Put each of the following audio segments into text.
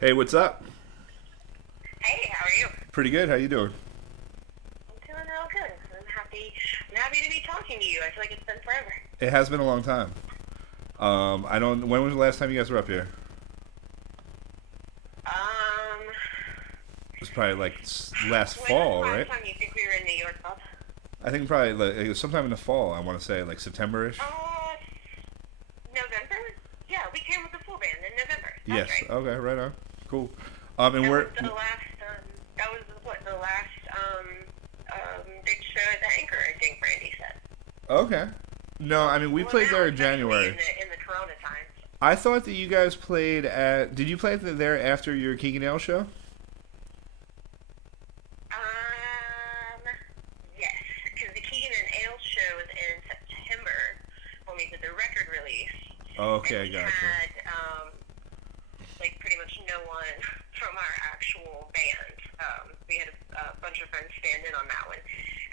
Hey, what's up? Hey, how are you? Pretty good. How you doing? I'm doing real good. I'm happy. I'm happy to be talking to you. I feel like it's been forever. It has been a long time. I don't. When was the last time you guys were up here? Um, It was probably like last when was the fall, last right? time you think we were in New York, Bob? I think probably like, it was sometime in the fall. I want to say like September-ish. Uh, November? Yeah, we came with the full band in November. That's Yes. right. Okay. Right on. Cool. And That we're was the last. That was what the last big show at the Anchor. I think Brandy said. okay. No, I mean we Well, played now there in especially January. in the Corona times. I thought that you guys played at. Did you play there after your Keegan Ale show? Um, yes, because the Keegan and Ale show was in September when we did the record release, and Okay, we gotcha. had like pretty much no one from our actual band. We had a bunch of friends stand in on that one,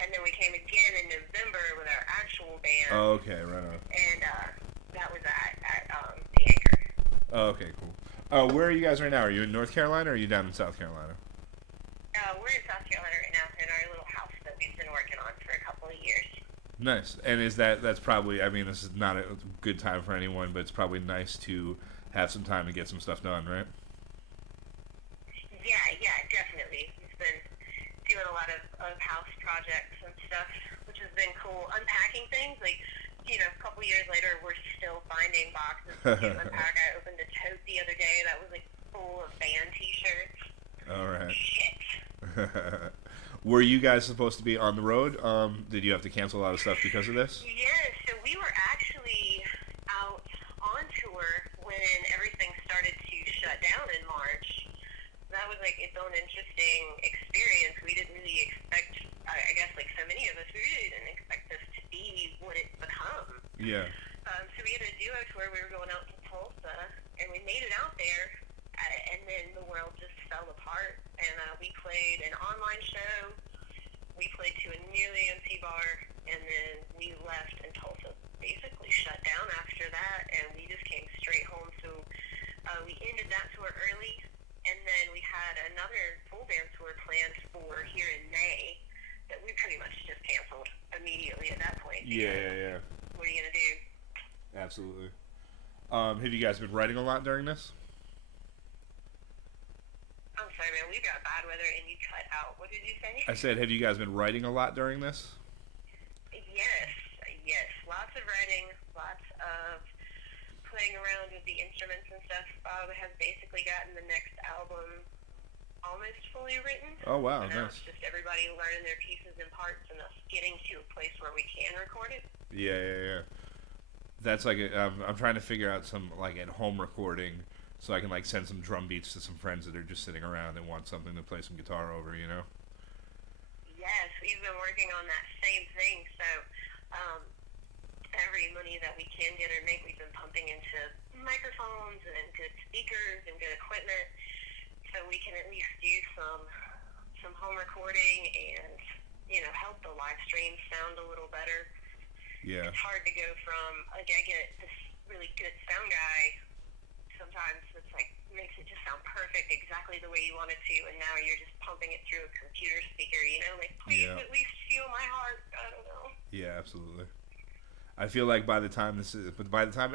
and then we came again in November with our actual band, Okay, right on. and that was at the Anchor. Okay, cool. Where are you guys right now? Are you in North Carolina or are you down in South Carolina? We're in South Carolina right now in our little house that we've been working on for a couple of years. Nice. And that's probably, I mean, this is not a good time for anyone, but it's probably nice to have some time to get some stuff done, right? Yeah, yeah, definitely. We've been doing a lot of house projects and stuff, which has been cool. Unpacking things, like, a couple years later, we're still finding boxes to unpack. I opened a tote the other day that was, like, full of band t-shirts. All right. Shit. Were you guys supposed to be on the road? Did you have to cancel a lot of stuff because of this? Yeah, so we were actually out on tour when everything started to shut down in March. That was like its own interesting experience. We didn't really expect, I guess, like so many of us, we really didn't expect this to be what it's become. Yeah. So we had a duo tour. We were going out to Tulsa, and we made it out there, and then the world just fell apart. And we played an online show. We played to a nearly empty bar, and then we left, and Tulsa basically shut down after that, and we just came straight home. So we ended that tour early, and then we had another full band tour planned for here in May that we pretty much just canceled immediately at that point. Yeah, yeah, yeah. What are you gonna do? Absolutely. Have you guys been writing a lot during this? I'm sorry, man. We've got bad weather, and you cut out. What did you say? I said, have you guys been writing a lot during this? Yes, yes. Lots of writing, lots of playing around with the instruments and stuff. Bob has basically gotten the next album almost fully written. Oh, wow, So now nice. it's just everybody learning their pieces and parts and us getting to a place where we can record it. Yeah, yeah, yeah. That's like, I'm trying to figure out some, like, at home recording so I can, like, send some drum beats to some friends that are just sitting around and want something to play some guitar over, you know? Yes, we've been working on that same thing. So um, every money that we can get or make, we've been pumping into microphones and good speakers and good equipment, so we can at least do some home recording and help the live stream sound a little better. Yeah. It's hard to go from, like, I get this really good sound guy. Sometimes it's like makes it just sound perfect, exactly the way you want it to, and now you're just pumping it through a computer speaker. Like, please Yeah. at least feel my heart. I don't know. Yeah, absolutely. I feel like by the time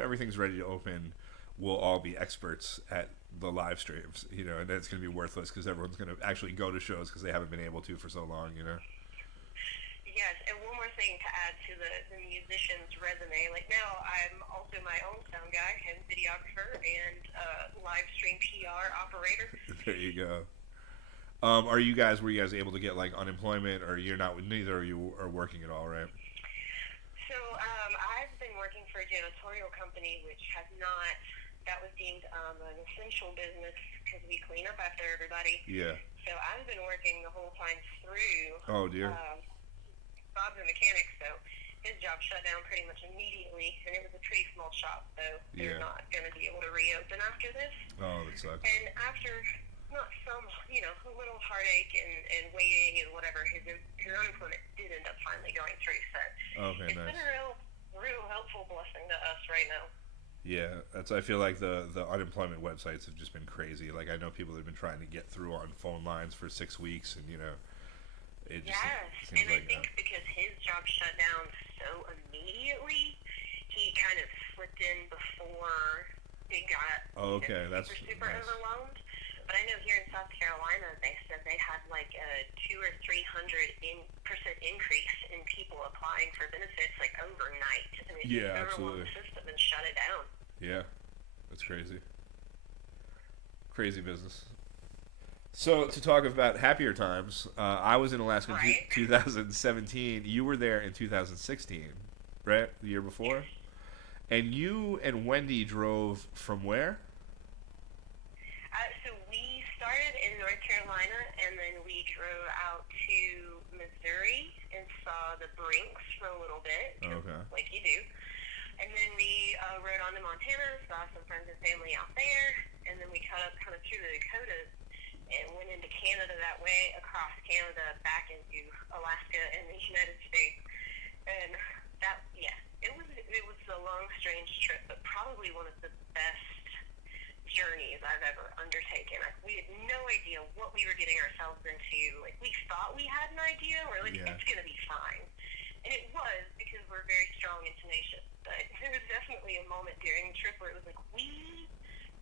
everything's ready to open, we'll all be experts at the live streams, and then it's going to be worthless because everyone's going to actually go to shows because they haven't been able to for so long. Yes, and one more thing to add to the musician's resume. Like, now I'm also my own sound guy and videographer and live stream PR operator. There you go. Were you guys able to get like unemployment, or you're not? Neither of you are working at all, right? So I've been working for a janitorial company, which has not. That was deemed an essential business because we clean up after everybody. Yeah. So I've been working the whole time through. Oh dear. Bob's a mechanic, so his job shut down pretty much immediately, and it was a pretty small shop, so they're Yeah. not going to be able to reopen after this. Oh, that sucks. And after not some, a little heartache and waiting and whatever, his unemployment did end up finally going through. So Okay, it's nice. been a real helpful blessing to us right now. Yeah, that's. I feel like the unemployment websites have just been crazy. Like I know people have been trying to get through on phone lines for 6 weeks, and it just Yes, seems and I like think because his job shut down so immediately, he kind of slipped in before they got oh, okay, that's super nice. overwhelmed. But I know here in South Carolina, they said they had like a 200 or 300% increase in people applying for benefits like overnight, and it just Yeah, overwhelmed absolutely. the system and shut it down. Yeah, that's crazy. Crazy business. So to talk about happier times, I was in Alaska in Right? 2017. You were there in 2016, right? The year Yes. before. And you and Wendy drove from where? So we started in North Carolina, and then we drove out to Missouri and saw the Brinks for a little bit, 'cause, Okay. like you do. And then we rode on to Montana, saw some friends and family out there, and then we cut up kind of through the Dakotas and went into Canada that way, across Canada, back into Alaska and the United States. And that, yeah, it was a long, strange trip, but probably one of the best journeys I've ever undertaken. We had no idea what we were getting ourselves into. Like, we thought we had an idea. We're like, Yeah. it's going to be fine. And it was, because we're very strong and tenacious. But there was definitely a moment during the trip where it was like, we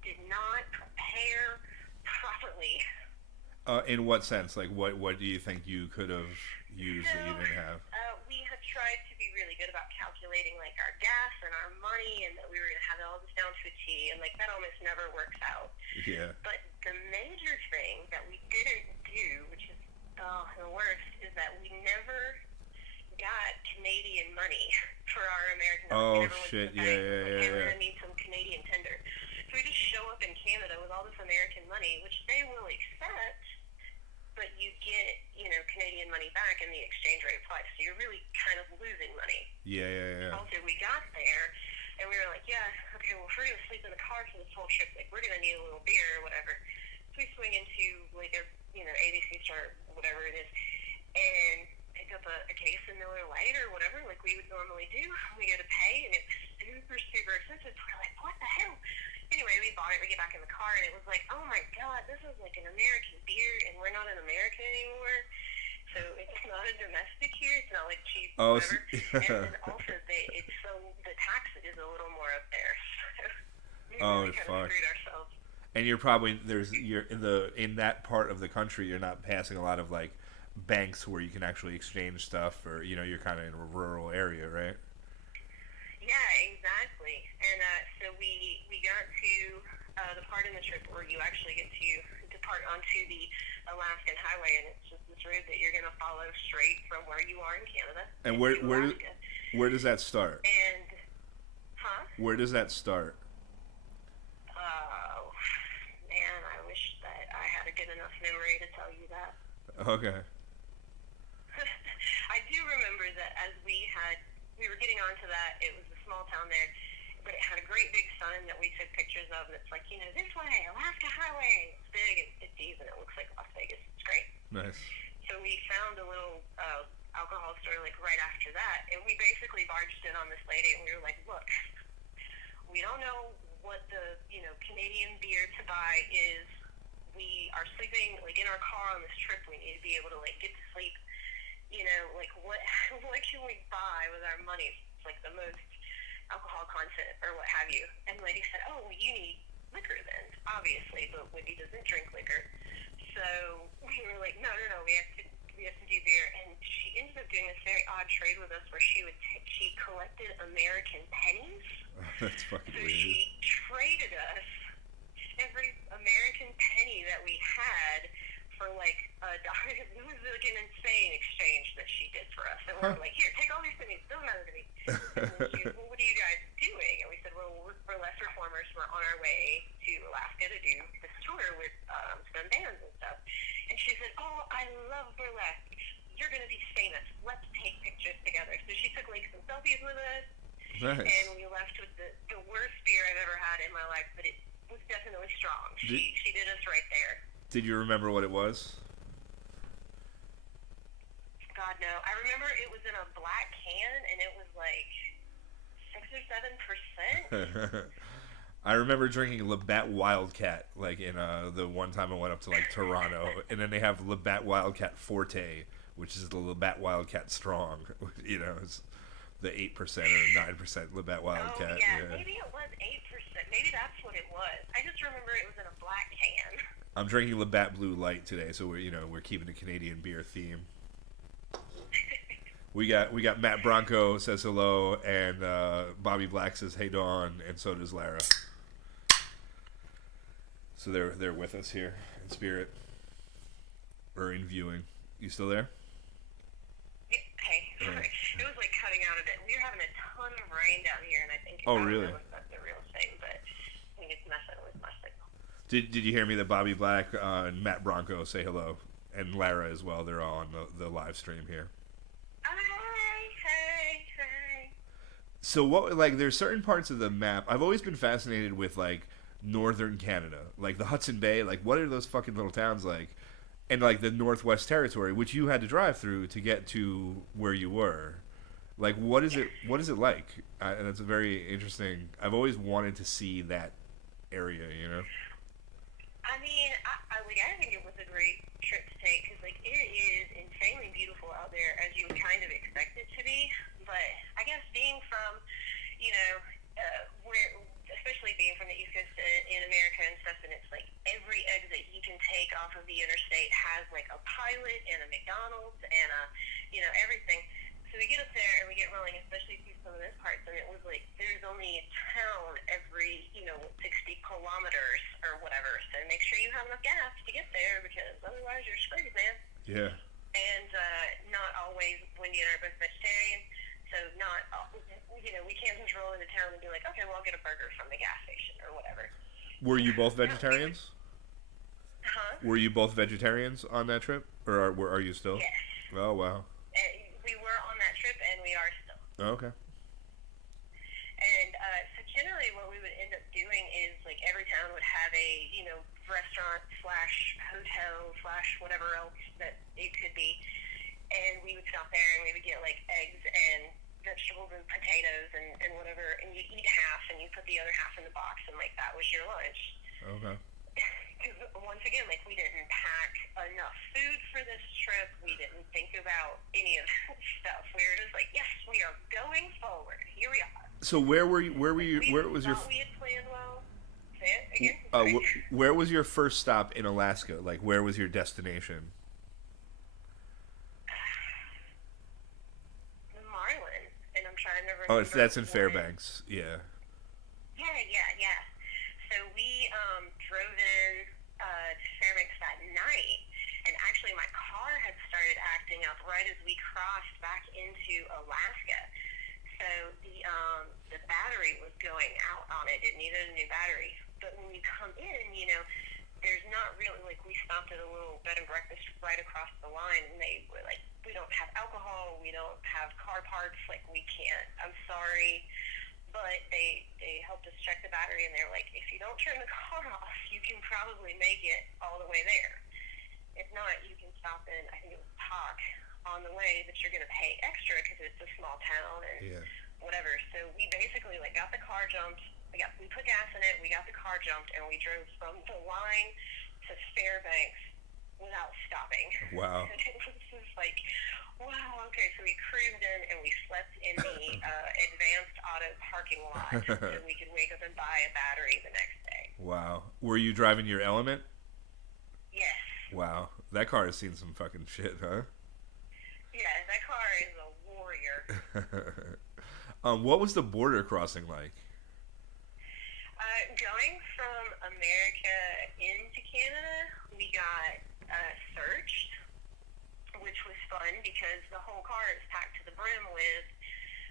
did not prepare properly. In what sense? Like, what do you think you could have used So that you didn't have? we had tried to be really good about calculating like our gas and our money, and that we were going to have all this down to a T, and like that almost never works out. Yeah. But the major thing that we didn't do, which is the worst, is that we never got Canadian money for our American dollars. We Oh never went to shit! the Yeah, bank. yeah, Like, yeah, hey, we're yeah. going to need some Canadian tender. So we just show up in Canada with all this American money, which they will accept, but you get, Canadian money back and the exchange rate applies. So you're really kind of losing money. Yeah, yeah, yeah. Also, we got there and we were like, yeah, okay, well, if we're going to sleep in the car for this whole trip, like, we're going to need a little beer or whatever. So we swing into, like, a, ABC store, whatever it is, and pick up a case of Miller Lite or whatever, like we would normally do. We go to pay, and it's super, super expensive. We're like, what the hell? Anyway, we bought it. We get back in the car, and it was like, oh my god, this is like an American beer, and we're not in America anymore. So it's not a domestic here. It's not like cheap, Oh, whatever. And then also, the tax is a little more up there. So we oh really kind of fuck. screwed ourselves. And you're in that part of the country. You're not passing a lot of like banks where you can actually exchange stuff, or you're kind of in a rural area, right? Yeah, exactly. And so we got to the part in the trip where you actually get to depart onto the Alaskan highway, and it's just this road that you're going to follow straight from where you are in Canada And into Alaska. where does that start? And, huh? Where does that start? Oh, man, I wish that I had a good enough memory to tell you that. Okay. I do remember that as we were getting onto that, it was a small town there, but it had a great big sign that we took pictures of, and it's like, this way, Alaska Highway. It's big, it's 50s, and it looks like Las Vegas. It's great. Nice. So we found a little alcohol store like right after that, and we basically barged in on this lady, and we were like, look, we don't know what the Canadian beer to buy is. We are sleeping like in our car on this trip. We need to be able to like get to sleep. Like what can we buy with our money? It's like the most alcohol content or what have you. And the lady said, oh, well, you need liquor then, obviously, but Wendy doesn't drink liquor. So we were like, no, we have to do beer. And she ended up doing this very odd trade with us where she collected American pennies. Oh, that's fucking So weird. she traded us every American penny that we had for like $1. It was like an insane exchange that she did for us. And we were like, here, take all these pennies. Don't matter to me. And then she was, well, what are you guys doing? And we said, well, we're burlesque performers. We're on our way to Alaska to do this tour with some bands and stuff. And she said, oh, I love burlesque. You're going to be famous. Let's take pictures together. So she took like some selfies with us. Nice. And we left with the worst beer I've ever had in my life, but it was definitely strong. She did us right there. Did you remember what it was? God, no. I remember it was in a black can, and it was like 6 or 7%. I remember drinking Labatt Wildcat, like in the one time I went up to like Toronto, and then they have Labatt Wildcat Forte, which is the Labatt Wildcat Strong. You know, it's the 8% or 9% Labatt Oh Wildcat. yeah, Yeah. maybe it was 8%. Maybe that's what it was. I just remember it was in a black can. I'm drinking Labatt Blue Light today, so we're keeping the Canadian beer theme. We got Matt Bronco says hello, and Bobby Black says hey Dawn, and so does Lara. So they're with us here in spirit or in viewing. You still there? Hey, sorry. It was like cutting out a bit. We were having a ton of rain down here, and I think Oh, I don't really? know if that's the real thing, but I think it's messing with my signal. Did you hear me that Bobby Black and Matt Bronco say hello, and Lara as well? They're all on the live stream here. Hey. So what, like, there's certain parts of the map I've always been fascinated with, like northern Canada, like the Hudson Bay. Like, what are those fucking little towns like? And like the Northwest Territory, which you had to drive through to get to where you were. Like, what is it? What is it like? And it's a very interesting. I've always wanted to see that area. You know. I mean, I think it was a great trip to take because, like, it is insanely beautiful out there as you would kind of expect it to be. But I guess being from, where, especially being from the East Coast in America and stuff, and it's like every exit you can take off of the interstate has like a Pilot and a McDonald's and everything. So we get up there and we get rolling, especially through some of those parts, and it was like there's only a town every 60 kilometers or whatever. So make sure you have enough gas to get there because otherwise you're screwed, man. Yeah. And not always when you and I are both vegetarian. So not, we can't just roll into town and be like, okay, well, I'll get a burger from the gas station or whatever. Were you both vegetarians? Huh? Were you both vegetarians on that trip, or are you still? Yes. Oh wow. We were on that trip, and we are still. Oh, okay. And so generally what we would end up doing is, like, every town would have a, restaurant / hotel / whatever else that it could be. And we would stop there and we would get, like, eggs and vegetables and potatoes and whatever. And you'd eat half and you put the other half in the box, and, like, that was your lunch. Okay. Because, once again, like, we didn't pack enough food for this trip. We didn't think about any of that stuff. We were just like, yes, we are going forward. Here we are. So where were you? Where was your? We had planned well. Say it again. Where was your first stop in Alaska? Like, where was your destination? The Marlin, and I'm trying to remember. Oh, that's in Fairbanks. Yeah. Yeah. So we drove in to Fairbanks that night, and actually my car had started acting up right as we crossed back into Alaska. So the battery was going out on it. It needed a new battery. But when you come in, there's not really, like, we stopped at a little bed and breakfast right across the line, and they were like, we don't have alcohol, we don't have car parts, like, we can't, I'm sorry. But they helped us check the battery, and they're like, if you don't turn the car off, you can probably make it all the way there. If not, you can stop in, I think it was Talk, on the way, that you're going to pay extra because it's a small town and whatever. So we basically, like, got the car jumped. We put gas in it. We got the car jumped, and we drove from the line to Fairbanks without stopping. Wow. And it was just like, wow. Okay, so we cruised in and we slept in the advanced auto parking lot so we could wake up and buy a battery the next day. Wow. Were you driving your Element? Yes. Wow. That car has seen some fucking shit, huh? Yeah, that car is a warrior. What was the border crossing like? Going from America into Canada, we got searched, which was fun because the whole car is packed to the brim with,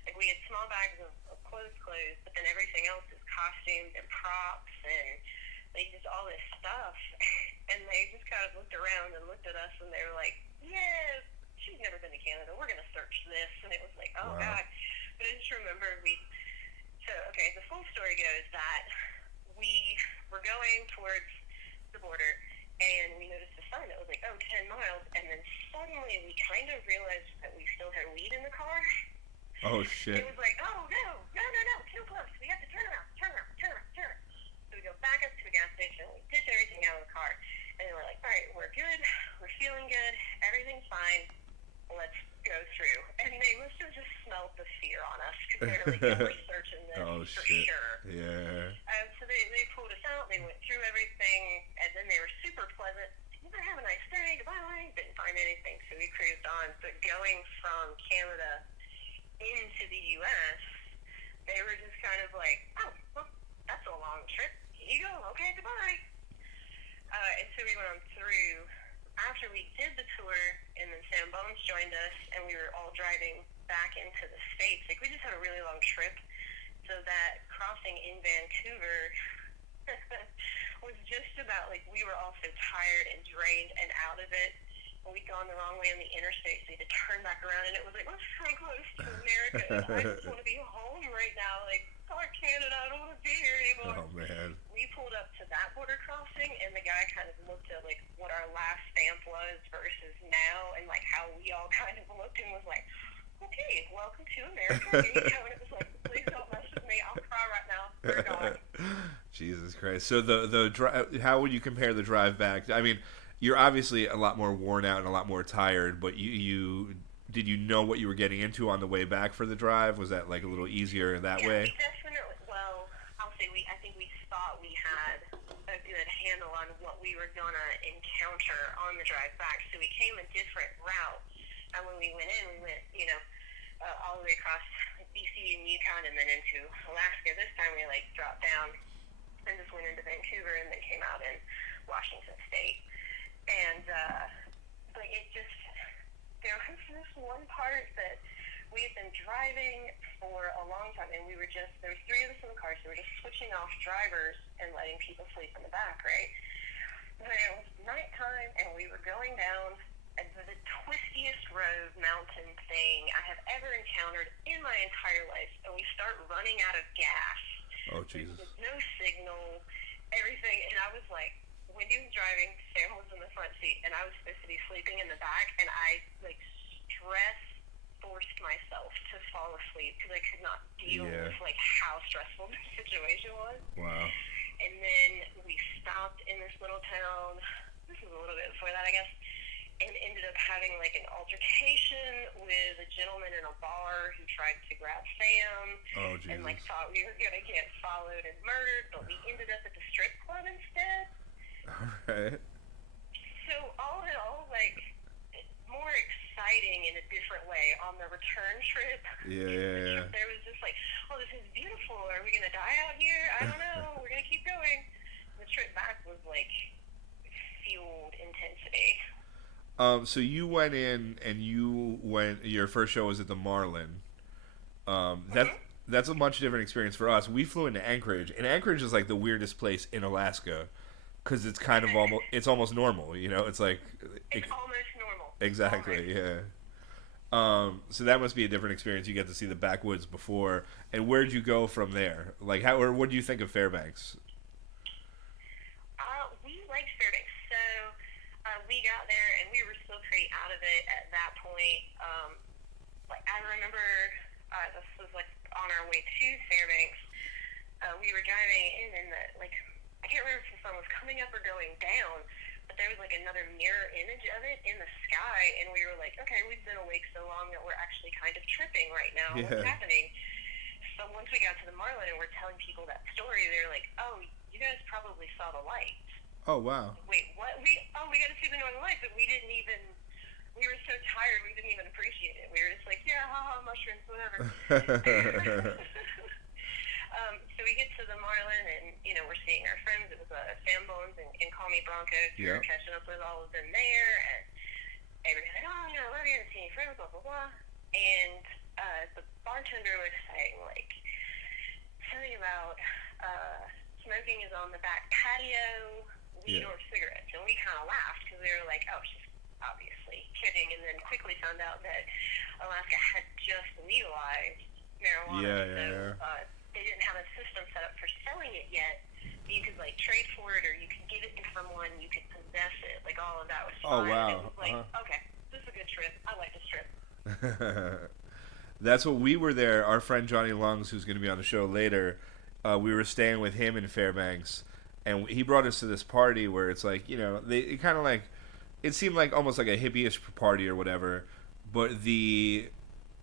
like, we had small bags of clothes, but then everything else is costumes and props and, like, just all this stuff. And they just kind of looked around and looked at us, and they were like, yeah, she's never been to Canada. We're going to search this. And it was like, oh, wow. God. But I just remember the full story goes that we were going towards the border, and we noticed a sign that was like, 10 miles. And then suddenly we kind of realized that we still had weed in the car. Oh, shit. It was like, oh, no, too close. We have to turn around. and we ditch everything out of the car. And then we're like, all right, we're good. We're feeling good. Everything's fine. Let's go through. And they must have just smelled the fear on us because they're like, yeah, we're searching this Oh for shit. sure. Yeah. So they pulled us out. They went through everything, and then they were super pleasant. You better have a nice day. Goodbye. Didn't find anything, so we cruised on. But going from Canada into the U.S., they were just kind of like, oh, well, that's a long trip. Here you go. Okay, goodbye. And so we went on through. After we did the tour, and then Sam Bones joined us, and we were all driving back into the States. Like, we just had a really long trip, so that crossing in Vancouver was just about, like, we were all so tired and drained and out of it. We'd gone the wrong way on the interstate, so we had to turn back around, and it was like, we're so close to America, and I just want to be home right now. Like, sorry, Canada, I don't want to be here anymore. Oh man. We pulled up to that border crossing, and the guy kind of looked at, like, what our last stamp was versus now, and, like, how we all kind of looked and was like, okay, welcome to America. Here you go. And it was like, please don't mess with me. I'll cry right now. Dear God. Jesus Christ. So the drive, how would you compare the drive back? I mean, you're obviously a lot more worn out and a lot more tired, but you did you know what you were getting into on the way back for the drive? Was that like a little easier that way? We definitely, well, I'll say I think we thought we had a good handle on what we were going to encounter on the drive back. So we came a different route. And when we went in, we went, all the way across BC and Yukon and then into Alaska. This time we, like, dropped down and just went into Vancouver and then came out in Washington State. And, but it just, there was this one part that we had been driving for a long time, and we were just, there was 3 of us in the car, so we were just switching off drivers and letting people sleep in the back, right? But it was nighttime, and we were going down the twistiest road mountain thing I have ever encountered in my entire life, and we start running out of gas. Oh, Jesus. There's no signal, everything, and I was like, Wendy was driving, Sam was in the front seat, and I was supposed to be sleeping in the back, and I, like, forced myself to fall asleep because I could not deal with, like, how stressful the situation was. Wow. And then we stopped in this little town, this was a little bit before that, I guess, and ended up having, like, an altercation with a gentleman in a bar who tried to grab Sam. Oh, Jesus. And, like, thought we were going to get followed and murdered, but we ended up at the strip club instead. All right. So, all in all, like, more exciting in a different way on the return trip. Yeah. There was just like, oh, this is beautiful. Are we going to die out here? I don't know. We're going to keep going. The trip back was, like, fueled intensity. So you went in and your first show was at the Marlin. That's a much different experience for us. We flew into Anchorage, and Anchorage is like the weirdest place in Alaska because it's kind of almost normal, It's like it's almost normal. Exactly, yeah. So that must be a different experience. You get to see the backwoods before. And where'd you go from there? Like, what do you think of Fairbanks? We liked Fairbanks. So we got there, and we were still pretty out of it at that point. Like, I remember this was, like, on our way to Fairbanks. We were driving in, and I can't remember if the sun was coming up or going down, but there was, like, another mirror image of it in the sky, and we were like, okay, we've been awake so long that we're actually kind of tripping right now. Yeah. What's happening? So once we got to the Marlin and we're telling people that story, they were like, oh, you guys probably saw the light. Oh, wow. Wait, what? We got to see the Northern Lights, but we were so tired, we didn't even appreciate it. We were just like, yeah, haha, mushrooms, whatever. So we get to the Marlin, and, we're seeing our friends. It was Sam Bones and Call Me Bronco. So we were catching up with all of them there, and everybody's like, oh, I love you, and seeing friends, blah, blah, blah. And the bartender was saying, like, something about smoking is on the back patio, weed or cigarettes. And we kind of laughed because we were like, oh, she's obviously kidding. And then quickly found out that Alaska had just legalized marijuana. They didn't have a system set up for selling it yet. You could, like, trade for it, or you could get it from one, you could possess it. Like, all of that was fine. Oh, wow. And it was like, okay, this is a good trip. I like this trip. That's what we were there. Our friend Johnny Lungs, who's going to be on the show later, we were staying with him in Fairbanks, and he brought us to this party where it's like, you know, they it kind of like it seemed like almost like a hippie-ish party or whatever, but the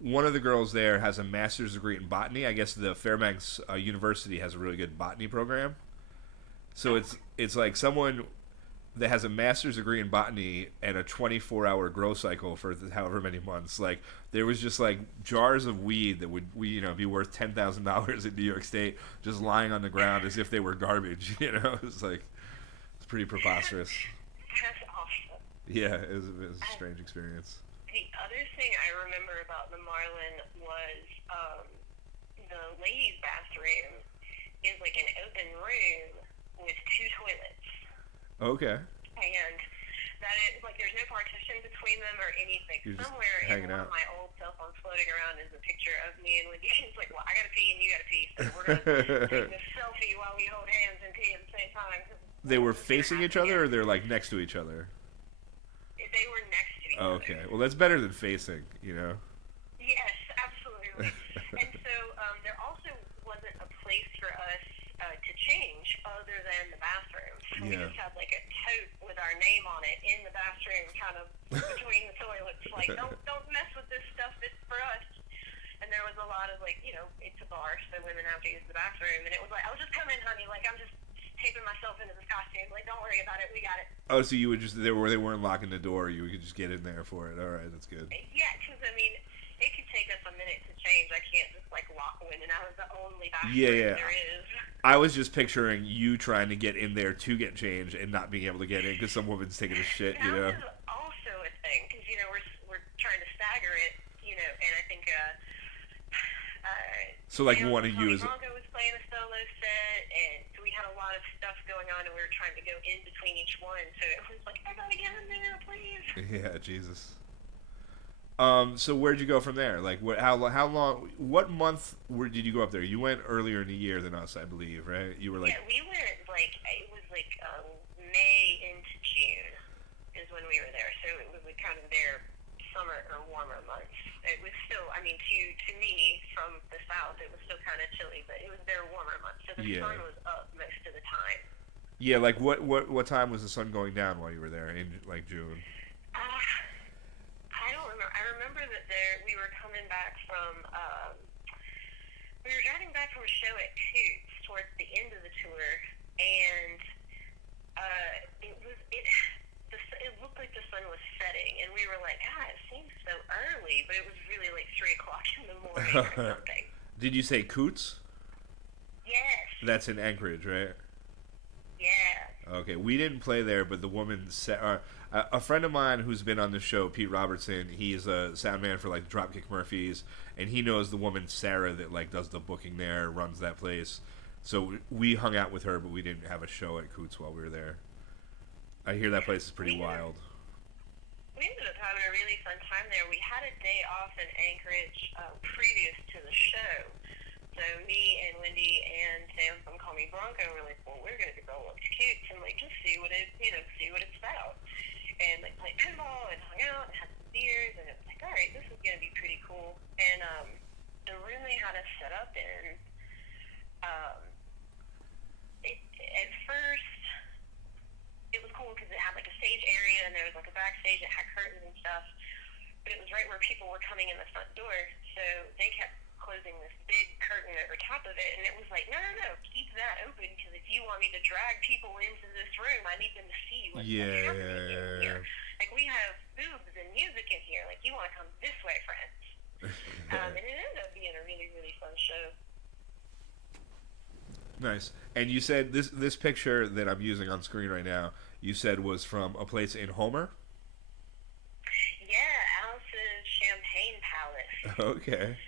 one of the girls there has a master's degree in botany. I guess the Fairbanks University has a really good botany program. So it's like someone that has a master's degree in botany and a 24-hour grow cycle for however many months. Like there was just like jars of weed that would you know be worth $10,000 in New York State just lying on the ground as if they were garbage. You know, it's like it's pretty preposterous. That's awesome. Yeah, it was a strange experience. The other thing I remember about the Marlin was the ladies' bathroom is like an open room with two toilets. Okay. And that is like there's no partition between them or anything. You're just Somewhere in hanging one out. of my old cell phones floating around is a picture of me and Wendy. It's like, well, I gotta pee and you gotta pee, so we're gonna take this selfie while we hold hands and pee at the same time. They were facing each other, or they're like next to each other. They were next to each Oh, other. okay. Well, that's better than facing. You know. Yes, absolutely. And so there also wasn't a place for us to change other than the bathroom. So we Yeah. just had like a tote with our name on it in the bathroom, kind of between the toilets. Like, don't mess with this stuff. It's for us. And there was a lot of like, you know, it's a bar, so women have to use the bathroom. And it was like, oh, just come in, honey. Like, I'm just taping myself into this costume. Like, don't worry about it. We got it. Oh, so you would just they weren't locking the door. You could just get in there for it. All right, that's good. Yeah, because I mean, it could take us a minute to change. I can't just like walk in and out of the only bathroom there is. I was just picturing you trying to get in there to get change and not being able to get in because some woman's taking a shit. You know. That was also a thing because you know we're trying to stagger it. You know, and I think. So like one of you is. Bronco was playing a solo set, and so we had a lot of stuff going on, and we were trying to go in between each one. So it was like, I gotta get in there, please. Yeah, Jesus. So where'd you go from there? Like, how long? What month did you go up there? You went earlier in the year than us, I believe, right? You were like. Yeah, we went like it was like May into June is when we were there. So it was like kind of their summer or warmer months. It was still, I mean, to me from the south, it was still kind of chilly, but it was their warmer months. So the sun was up most of the time. Yeah, like what time was the sun going down while you were there in like June? I don't remember. I remember that we were coming back from, we were driving back from a show at Coots towards the end of the tour, and it looked like the sun was setting, and we were like, it seems so early, but it was really like 3 o'clock in the morning or something. Did you say Coots? Yes. That's in Anchorage, right? Yeah. Okay, we didn't play there, but the woman said, a friend of mine who's been on the show, Pete Robertson, he's a sound man for like Dropkick Murphys, and he knows the woman Sarah that like does the booking there, runs that place. So we hung out with her, but we didn't have a show at Coots while we were there. I hear that place is pretty wild. We ended up having a really fun time there. We had a day off in Anchorage previous to the show. So me and Wendy and Sam from Call Me Bronco were like, well, we're going to go up to Coots and like just see what it's about. And like played pinball and hung out and had some beers, and it was like, all right, this is going to be pretty cool. And the room they had us set up in, at first, it was cool because it had like a stage area and there was like a backstage that had curtains and stuff, but it was right where people were coming in the front door, so they kept closing this big curtain over top of it, and it was like, no, keep that open, because if you want me to drag people into this room, I need them to see what's happening in here. Like, we have boobs and music in here, like, you want to come this way, friends. And it ended up being a really, really fun show. Nice. And you said this picture that I'm using on screen right now, you said was from a place in Homer? Yeah, Alice's Champagne Palace. Okay.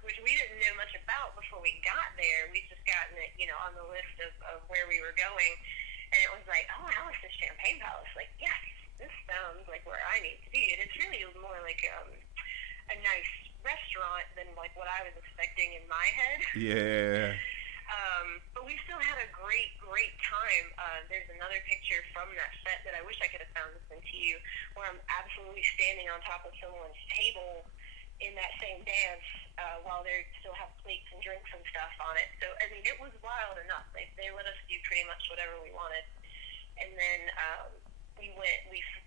Which we didn't know much about before we got there. We just gotten it, you know, on the list of where we were going. And it was like, oh, Alice's Champagne Palace. Like, yes, this sounds like where I need to be. And it's really more like a nice restaurant than like what I was expecting in my head. Yeah. But we still had a great time. There's another picture from that set that I wish I could have found this one to you, where I'm absolutely standing on top of someone's table, in that same dance while they still have plates and drinks and stuff on it. So, I mean, it was wild enough. They let us do pretty much whatever we wanted. And then we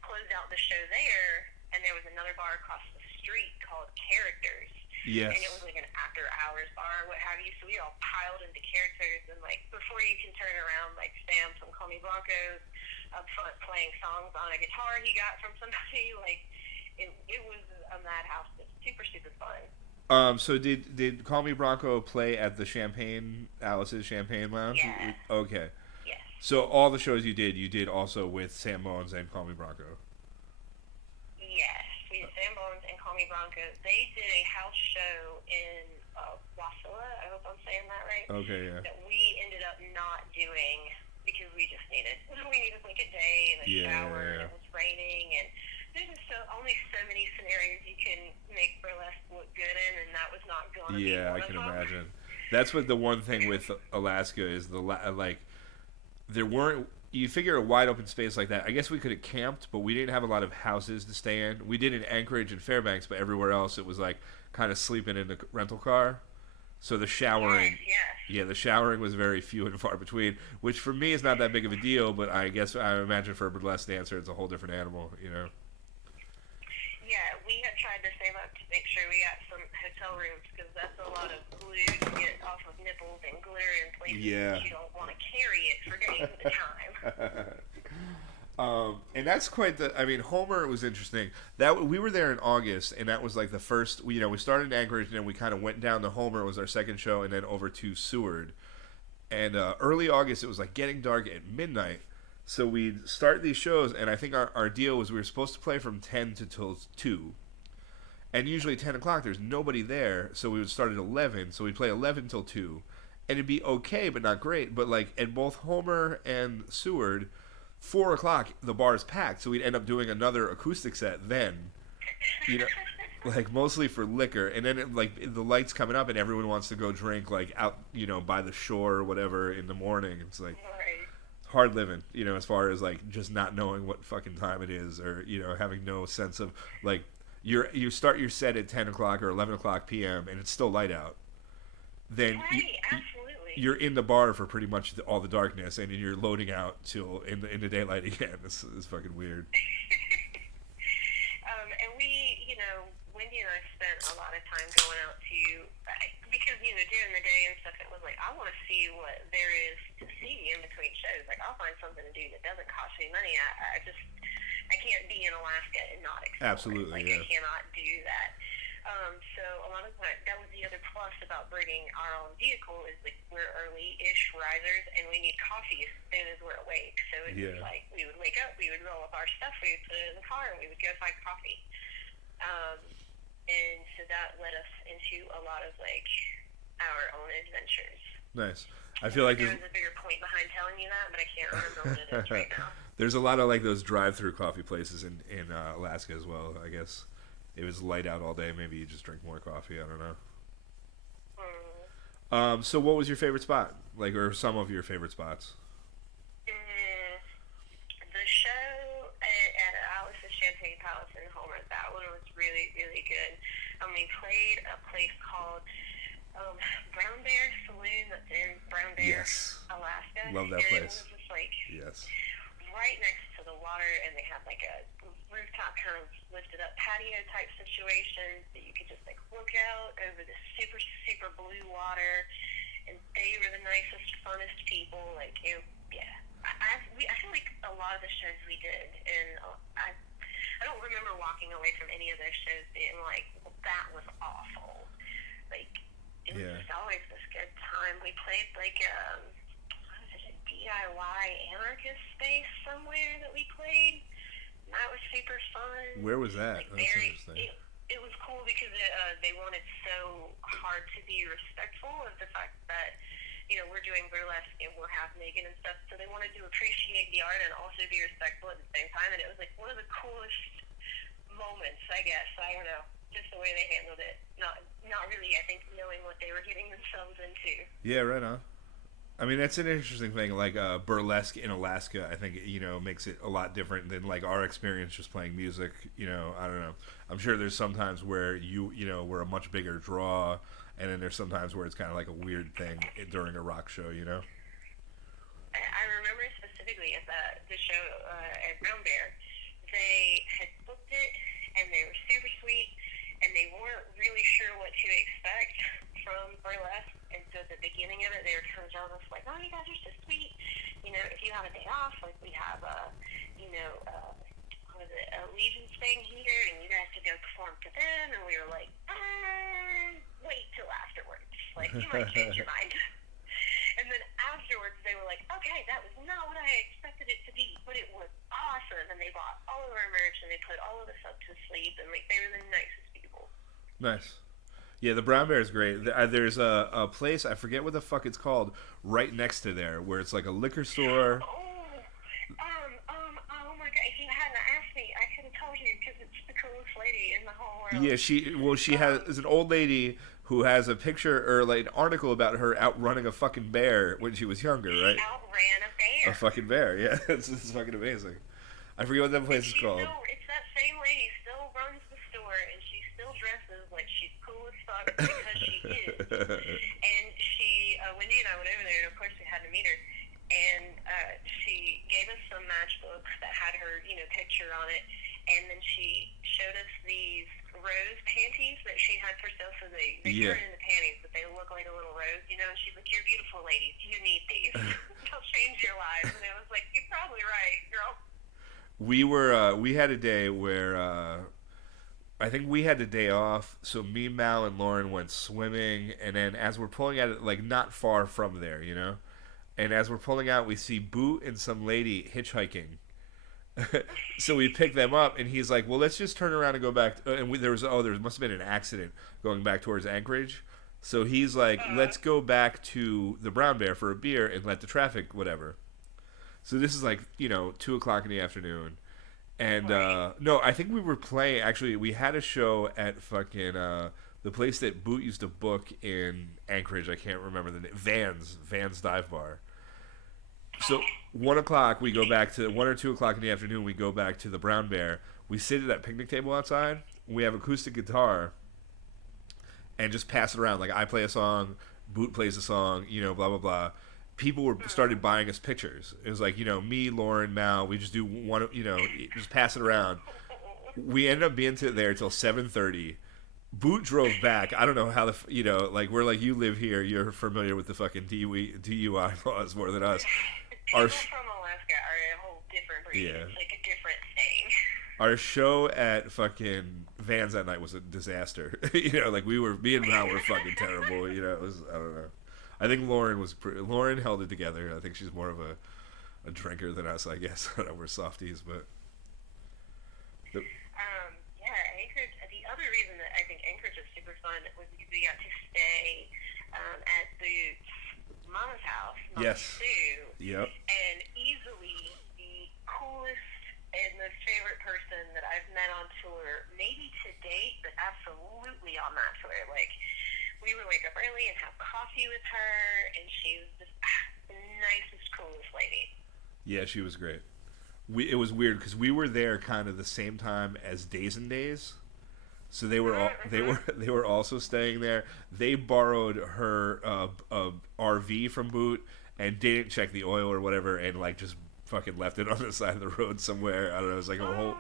closed out the show there, and there was another bar across the street called Characters. Yes. And it was like an after-hours bar, what have you. So we all piled into Characters, and like before you can turn around, like Sam from Call Me Broncos up front playing songs on a guitar he got from somebody. Like it was a madhouse. It's super super fun. So did Call Me Bronco play at the Alice's Champagne Lounge? Yeah. Okay. Yes. So all the shows you did also with Sam Bones and Call Me Bronco. Yes, we did Sam Bones and Call Me Bronco. They did a house show in Wasilla. I hope I'm saying that right. Okay, yeah. That we ended up not doing because we needed like a day and a shower, and it was raining, and there's just only so many scenarios you can make burlesque look good in, and that was not going to be one I of can them. imagine. That's what the one thing with Alaska is there weren't. You figure a wide open space like that. I guess we could have camped, but we didn't have a lot of houses to stay in. We did in Anchorage and Fairbanks, but everywhere else it was like kind of sleeping in the rental car. So the showering, the showering was very few and far between, which for me is not that big of a deal, but I guess I imagine for a burlesque dancer it's a whole different animal, you know. Yeah, we have tried to save up to make sure we got some hotel rooms because that's a lot of glue to get off of nipples and glitter in places that you don't want to carry it for days at a time. And that's quite the. I mean, Homer was interesting. That we were there in August, and that was like the first. We started in Anchorage, and then we kind of went down to Homer. Was our second show, and then over to Seward. And early August, it was like getting dark at midnight. So we'd start these shows, and I think our deal was we were supposed to play from 10 to till 2. And usually 10 o'clock, there's nobody there, so we would start at 11. So we'd play 11 till 2. And it'd be okay, but not great. But like at both Homer and Seward, 4 o'clock, the bar is packed. So we'd end up doing another acoustic set then. Like mostly for liquor. And then the lights coming up, and everyone wants to go drink like out, by the shore or whatever in the morning. It's like... hard living, as far as like just not knowing what fucking time it is, or having no sense of like you start your set at 10 o'clock or 11 o'clock p.m. and it's still light out. Then absolutely. You're in the bar for pretty much all the darkness, and then you're loading out till in the daylight again. It's fucking weird. And we, Wendy and I spent a lot of time going out to, because, during the day and stuff, it was like, I want to see what there is to see in between shows. Like, I'll find something to do that doesn't cost me money. I can't be in Alaska and not explore. Absolutely, I cannot do that. So a lot of that was the other plus about bringing our own vehicle is like we're early-ish risers and we need coffee as soon as we're awake. So it was like we would wake up, we would roll up our stuff, we would put it in the car, and we would go find coffee. And so that led us into a lot of like our own adventures. Nice. I feel like there's a bigger point behind telling you that, but I can't remember what it is right now. There's a lot of like those drive-through coffee places in Alaska as well. I guess it was light out all day. Maybe you just drink more coffee. I don't know. So what was your favorite spot? Like, or some of your favorite spots? The show at Alice's Champagne Palace in Homer. That one was really, really good. We played a place called Brown Bear Saloon that's in Brown Bear, Alaska. Love that place. It was just like right next to the water, and they had like a rooftop kind of lifted up patio type situation that you could just like look out over the super, super blue water, and they were the nicest, funnest people. Like, I feel like a lot of the shows we did, and I don't remember walking away from any of those shows being like, well, that was awful. Like, it was just always this good time. We played like a DIY anarchist space somewhere that we played. And that was super fun. Where was that? Like, that's interesting. It was cool because they wanted so hard to be respectful of the fact that we're doing burlesque and we're half naked and stuff, so they wanted to appreciate the art and also be respectful at the same time, and it was like one of the coolest moments, I guess. I don't know, just the way they handled it. Not really, I think, knowing what they were getting themselves into. Yeah, right on. I mean, that's an interesting thing. Like burlesque in Alaska, I think makes it a lot different than like our experience just playing music. I don't know. I'm sure there's sometimes where we're a much bigger draw, and then there's sometimes where it's kind of like a weird thing during a rock show. I remember specifically at the show at Brown Bear, they had booked it, and they were super sweet, and they weren't really sure what to expect from burlesque. And so at the beginning of it, they were kind of telling us like, "Oh, you guys are so sweet. If you have a day off, like we have what is it, a Legion's thing here, and you guys could go perform to them." And we were like, "Wait till afterwards. Like you might change your mind." And then afterwards, they were like, "Okay, that was not what I expected it to be, but it was awesome." And they bought all of our merch, and they put all of us up to sleep, and like they were the nicest people. Nice. Yeah, the Brown Bear is great. There's a place, I forget what the fuck it's called, right next to there, where it's like a liquor store. Oh my god! If you hadn't asked me, I could have told you because it's the coolest lady in the whole world. Yeah, she is an old lady who has a picture or like an article about her outrunning a fucking bear when she was younger, right? She outran a bear. A fucking bear, yeah. It's fucking amazing. I forget what that place is called. It's that same lady still runs the store, and she still dresses like she's cool as fuck because she is. And Wendy and I went over there, and of course we had to meet her. And she gave us some matchbooks that had her, picture on it. And then she showed us these rose panties that she had for sale. So they turn into panties, but they look like a little rose, And she's like, "You're beautiful ladies. You need these. They'll change your lives." And I was like, "You're probably right, girl." We had a day where I think we had the day off, so me, Mal, and Lauren went swimming, and then as we're pulling out, like not far from there, and as we're pulling out, we see Boot and some lady hitchhiking. So we pick them up, and he's like, "Well, let's just turn around and go back." There must have been an accident going back towards Anchorage. So he's like, "Let's go back to the Brown Bear for a beer and let the traffic whatever." So this is like 2:00 in the afternoon, and no, I think we were playing. Actually, we had a show at fucking the place that Boot used to book in Anchorage. I can't remember the name. Vans Dive Bar. So 1:00 we go back to 1 or 2:00 in the afternoon. We go back to the Brown Bear. We sit at that picnic table outside. We have acoustic guitar, and just pass it around. Like I play a song, Boot plays a song. Blah blah blah. People started buying us pictures. It was like me, Lauren, Mal. We just do one. Just pass it around. We ended up being there till 7:30. Boot drove back. I don't know how we're like, you live here. You're familiar with the fucking DUI laws more than us. People from Alaska are a whole different breed. Yeah. It's like a different thing. Our show at fucking Vans that night was a disaster. Me and Mal were fucking terrible. It was, I don't know. I think Lauren held it together. I think she's more of a drinker than us, I guess. I don't know, we're softies, but. Anchorage. The other reason that I think Anchorage is super fun was because we got to stay at Boot's mom's house, Sue. Yep. And easily the coolest and most favorite person that I've met on tour, maybe to date, but absolutely on that tour. Like, we would wake up early and have coffee with her, and she was just the nicest, coolest lady. Yeah, she was great. It was weird because we were there kind of the same time as Days and Days, so they were also staying there. They borrowed her RV from Boot and didn't check the oil or whatever, and like just fucking left it on the side of the road somewhere. I don't know. It was like a whole.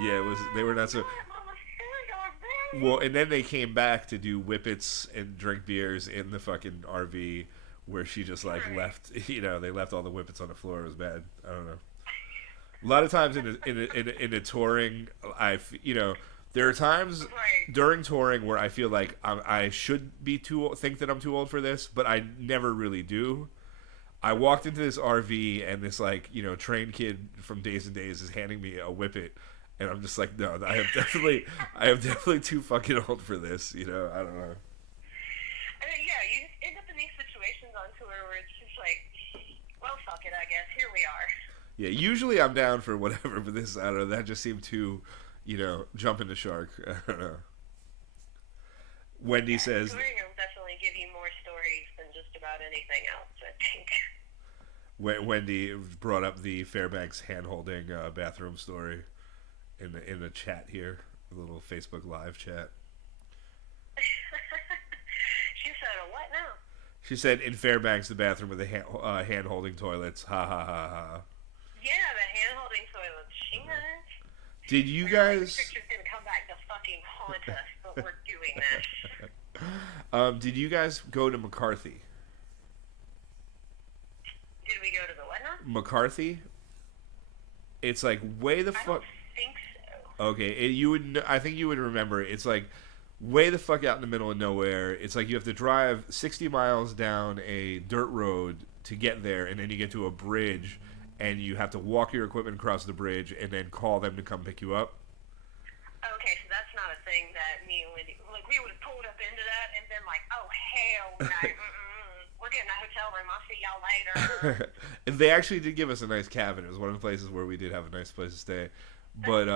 Yeah, it was. They were not so. Well, and then they came back to do whippets and drink beers in the fucking RV, where she just like left. They left all the whippets on the floor. It was bad. I don't know. A lot of times in a touring, there are times during touring where I feel like I should be think that I'm too old for this, but I never really do. I walked into this RV and this train kid from Days and Days is handing me a whippet, and I'm just like, no, I am definitely too fucking old for this. I don't know. I mean, yeah, you just end up in these situations on tour where it's just like, well, fuck it, I guess. Here we are. Yeah, usually I'm down for whatever, but this, I don't know, that just seemed too, jumping the shark. I don't know. Wendy says... Touring will definitely give you more stories than just about anything else, I think. Wendy brought up the Fairbanks hand-holding bathroom story in the chat here, a little Facebook Live chat. She said, what now? She said in Fairbanks, the bathroom with the hand-holding toilets. Ha ha ha ha. Yeah, the hand-holding toilets. She knows. Did you We're guys? Like, this picture's gonna come back to fucking haunt us, but we're doing this. Did you guys go to McCarthy? Did we go to the what now? McCarthy? It's like way the I fuck. don't think so. Okay, you would. I think you would remember. It's like way the fuck out in the middle of nowhere. It's like you have to drive 60 miles down a dirt road to get there, and then you get to a bridge, and you have to walk your equipment across the bridge, and then call them to come pick you up. Okay, so that's not a thing that me and Wendy, like, we would have pulled up into that and been like, oh, hell no, we're getting a hotel room, I'll see y'all later. They actually did give us a nice cabin. It was one of the places where we did have a nice place to stay. But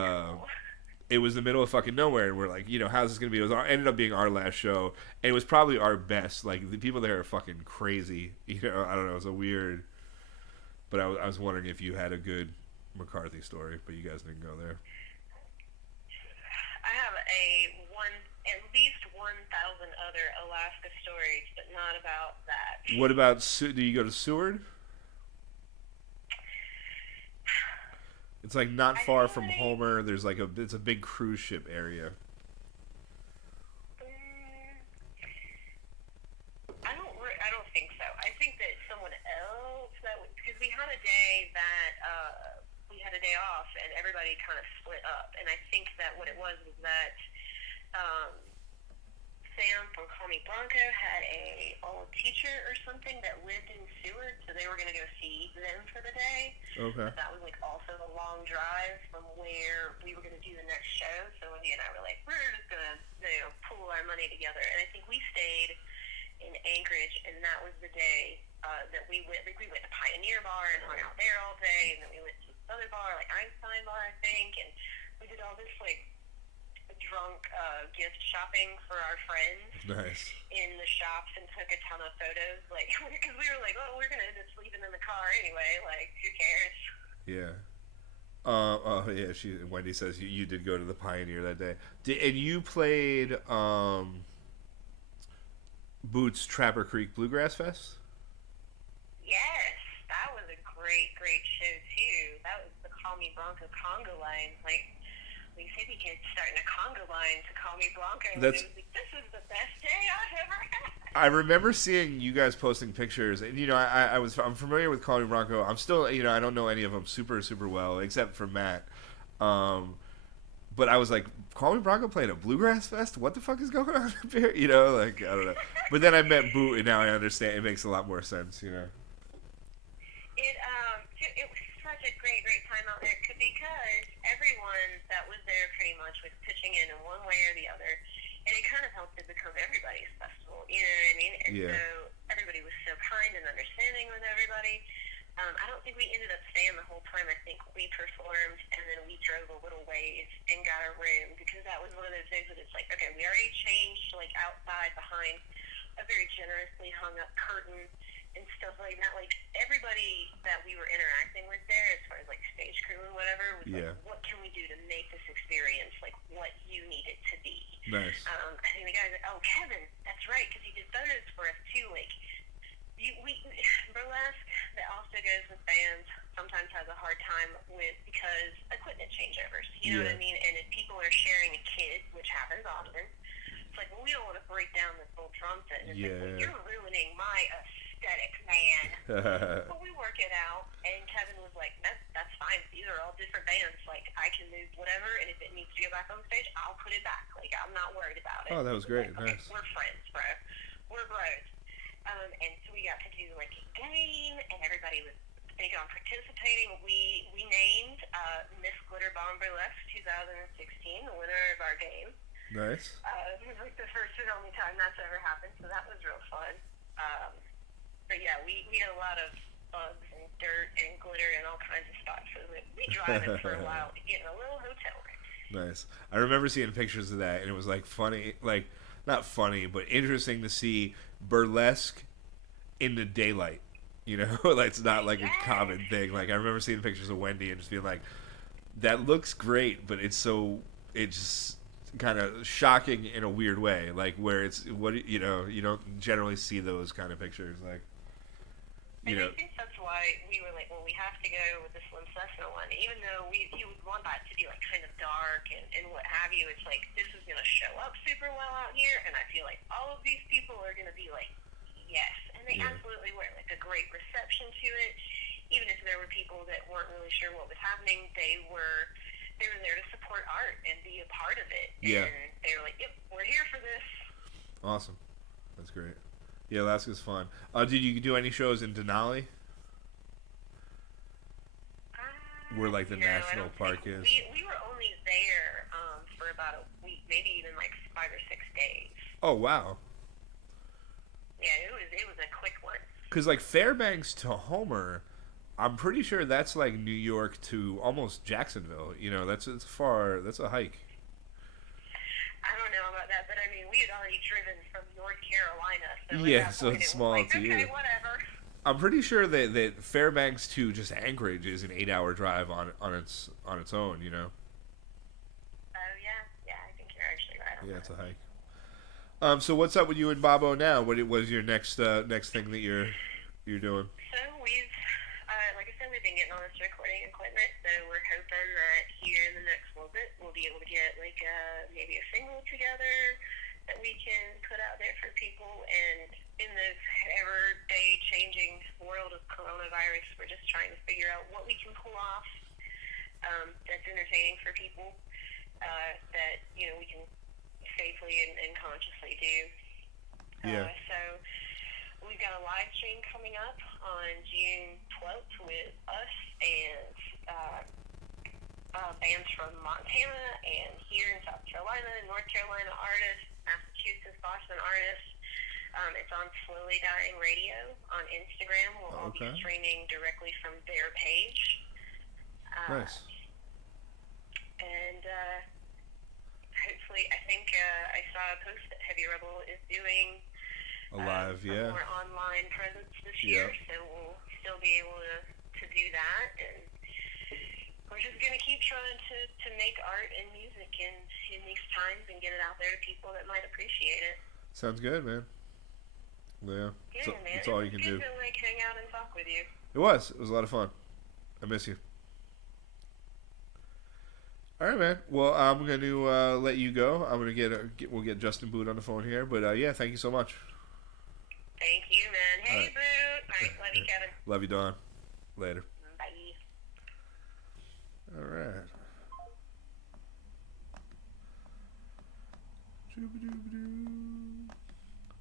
it was the middle of fucking nowhere, and we're like, how's this going to be? It ended up being our last show, and it was probably our best. Like, the people there are fucking crazy. I don't know, it was a weird... But I was wondering if you had a good McCarthy story, but you guys didn't go there. I have at least 1,000 other Alaska stories, but not about that. What about, do you go to Seward? It's like not far from Homer. There's like it's a big cruise ship area. I don't think so. I think that someone else because we had a day that we had a day off and everybody kind of split up, and I think that what it was that Sam from Call Me Bronco had a old teacher or something that lived in Seward, so they were going to go see them for the day. Okay. But that was like also a long drive from where we were going to do the next show, so Wendy and I were like, we're just going to pool our money together, and I think we stayed in Anchorage, and that was the day that we went. Like, we went to Pioneer Bar and hung out there all day, and then we went to this other bar, like Einstein Bar, I think, and we did all this like drunk gift shopping for our friends. Nice. In the shops, and took a ton of photos, like, because we were like, oh, we're gonna end up sleeping in the car anyway. Like, who cares? Yeah. Yeah. Wendy says you did go to the Pioneer that day, and you played Boots Trapper Creek Bluegrass Fest. Yes, that was a great show too. That was the Call Me Bronco conga line. Like, we said we could start in a conga line to Call Me Bronco. And it was like, this is the best day I've ever had. I remember seeing you guys posting pictures, and I'm familiar with Call Me Bronco. I'm still, I don't know any of them super well, except for Matt. But I was like, Call Me Bronco playing a Bluegrass Fest? What the fuck is going on up here? Like, I don't know. But then I met Boot, and now I understand. It makes a lot more sense, It was such a great time out there because everyone that was there pretty much was pitching in one way or the other, and it kind of helped it become everybody's festival, you know what I mean? And so everybody was so kind and understanding with everybody. I don't think we ended up staying the whole time. I think we performed, and then we drove a little ways and got a room, because that was one of those days that it's like, okay, we already changed, like, outside behind a very generously hung up curtain and stuff like that. Like, everybody that we were interacting with there, as far as like stage crew and whatever, was like, what can we do to make this experience like what you need it to be? Nice. I think the guys like, oh, Kevin, that's right, because he did photos for us too. Like, burlesque that also goes with bands sometimes has a hard time with, because equipment changeovers. You know what I mean? And if people are sharing a kit, which happens often, it's like, well, we don't want to break down this whole drum set. And it's like, well, you're ruining my aesthetic, man. But we work it out, and Kevin was like, that's fine. These are all different bands. Like, I can move whatever, and if it needs to go back on stage, I'll put it back. Like, I'm not worried about it. Oh, that was great. Like, nice. Okay, we're friends, bro. We're bros. And so we got to do like a game, and everybody was big on participating. We named Miss Glitter Bomb Burlesque 2016 the winner of our game. Nice. It was like the first and only time that's ever happened, so that was real fun. But yeah, we had a lot of bugs and dirt and glitter and all kinds of spots, so we driving for a while to get in a little hotel room. Nice. I remember seeing pictures of that, and it was like funny, like not funny, but interesting to see burlesque in the daylight. You know, like it's not like a Yes. common thing. Like I remember seeing pictures of Wendy and just being like, that looks great, but it's just kind of shocking in a weird way. Like where it's what you know, you don't generally see those kind of pictures. Like you And know, I think that's why we were like, well, we have to go with the Slim Cessna one, even though you would want that to be like kind of dark and what have you. It's like this is gonna show up super well out here, and I feel like all of these people are gonna be like, yes, and they Yeah. absolutely were. Like a great reception to it. Even if there were people that weren't really sure what was happening, they were there to support art and be a part of it. Yeah. And they were like, yep, we're here for this. awesome. That's great. Yeah, Alaska's fun. Did you do any shows in Denali? Where like the No, I national don't park think- is? We were only there for about a week, maybe even like 5 or 6 days. Oh wow. Yeah, it was a quick one. Because like Fairbanks to Homer, I'm pretty sure that's like New York to almost Jacksonville. You know, it's far. That's a hike. I don't know about that, but I mean, we had already driven from North Carolina, so at Yeah, that so point it's it was small like, to okay, you. whatever. I'm pretty sure that Fairbanks to just Anchorage is an 8-hour drive on its own. You know. Oh yeah, I think you're actually right on Yeah, that. it's a hike. So what's up with you and Bobo now? What was your next thing that you're doing? So we've, like I said, we've been getting all this recording equipment, so we're hoping that here in the next little bit we'll be able to get like maybe a single together that we can put out there for people. And in this ever-day changing world of coronavirus, we're just trying to figure out what we can pull off that's entertaining for people, that we can safely and consciously do. Yeah. So we've got a live stream coming up on June 12th with us and bands from Montana and here in South Carolina, North Carolina artists, Massachusetts, Boston artists. It's on Slowly Dying Radio on Instagram. We'll all be Okay. streaming directly from their page. Nice. And hopefully, I think I saw a post that Heavy Rebel is doing Alive, a yeah. more online presence this Yeah. year, so we'll still be able to do that. And we're just going to keep trying to make art and music in these times and get it out there to people that might appreciate it. Sounds good, man. Yeah. Yeah, So, man. that's all you It's can do. good to like hang out and talk with you. It was a lot of fun. I miss you. All right, man. Well, I'm going to let you go. I'm going to we'll get Justin Boot on the phone here. But yeah, thank you so much. Thank you, man. Hey, All right. Boot. All right, love you, Kevin. Love you, Dawn. Later. Bye. All right. Shoo-ba-doo-ba-doo.